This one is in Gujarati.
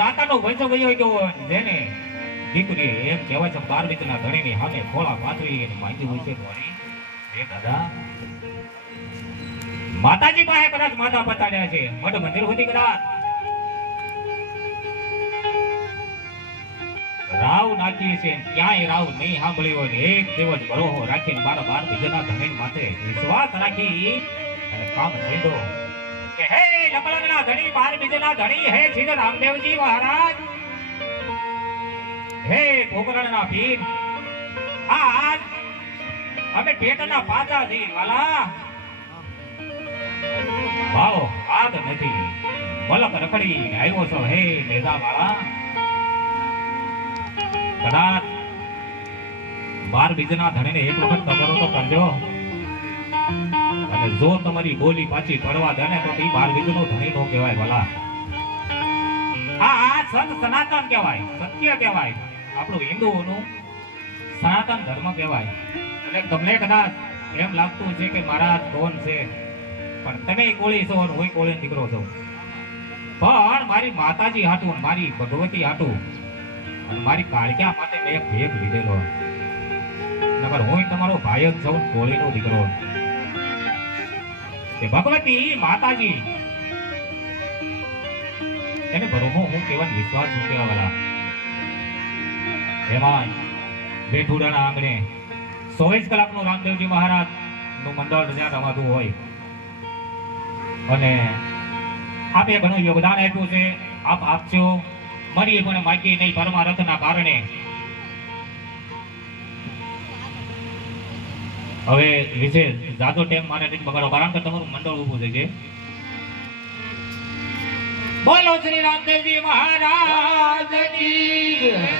જાતાનો વૈસો ગયો કેવો જેને દીકરી એમ કહેવાય છે 12 વીતના ધણીની સામે ખોળા પાથરી એની માંગી હોય છે ધણી એ દાદા માતાજી પાસે કદાચ માતા બતાડ્યા છે મઠ મંદિર સુધી કદાચ રાવ નાખી છે ક્યાંય રાવ નહીં સાંભળ્યો હોય એક દિવસ ભરોહો રાખીને 12 બીજાના ધણી માથે વિશ્વાસ રાખી અને કામ લીધો કે હે લકડના ધણી 12 બીજાના ધણી હે શ્રી રામદેવજી મહારાજ હે ગોકર્ણના પીર આજ અમે પેટના પાછા છી વાલા ભાવો આગ નથી મલક રખડી આવ્યો છો હે મેધા વાળા કદાચ 12 બીજના ધણીને એક વખત તમારો તો કરજો અને જો તમારી બોલી પાછી પડવા દે ને તો એ 12 બીજનો ધણી નો કહેવાય ભલા આ સંત સનાતન કહેવાય સત્ય કહેવાય આપણું હિન્દુઓનું સનાતન ધર્મ કહેવાય એટલે તમને કદાચ એમ લાગતું છે કે મારા કોણ છે પણ તમે કોળી છો અને હું કોળી દીકરો છો પણ મારી માતાજી હાટું મારી ભગવતી હાટું અને મારી કાળક્યા માટે મેં એક ભેગ લીધેલો નકર હું તમારો ભાઈ જ છું કોળીનો દીકરો કે ભગવતી માતાજી એને ભરોહો હું કેવાનો વિશ્વાસ હું કેવા વાલા એમાં બેઠુડાના આંગણે 24 કલાકનું રામદેવજી મહારાજ નું મંડળ જ્યાં રમાતું હોય અને આપે ઘણું યોગદાન આપ્યું છે આપ આપશો મરી પણ માગી નહીં પરમારથના કારણે હવે વિશેષ જાજો ટાઈમ મારે નથી બગાડો કારણ કે તમારું મંડળ ઊભું છે કે બોલો શ્રી રામદેવજી મહારાજ કી જય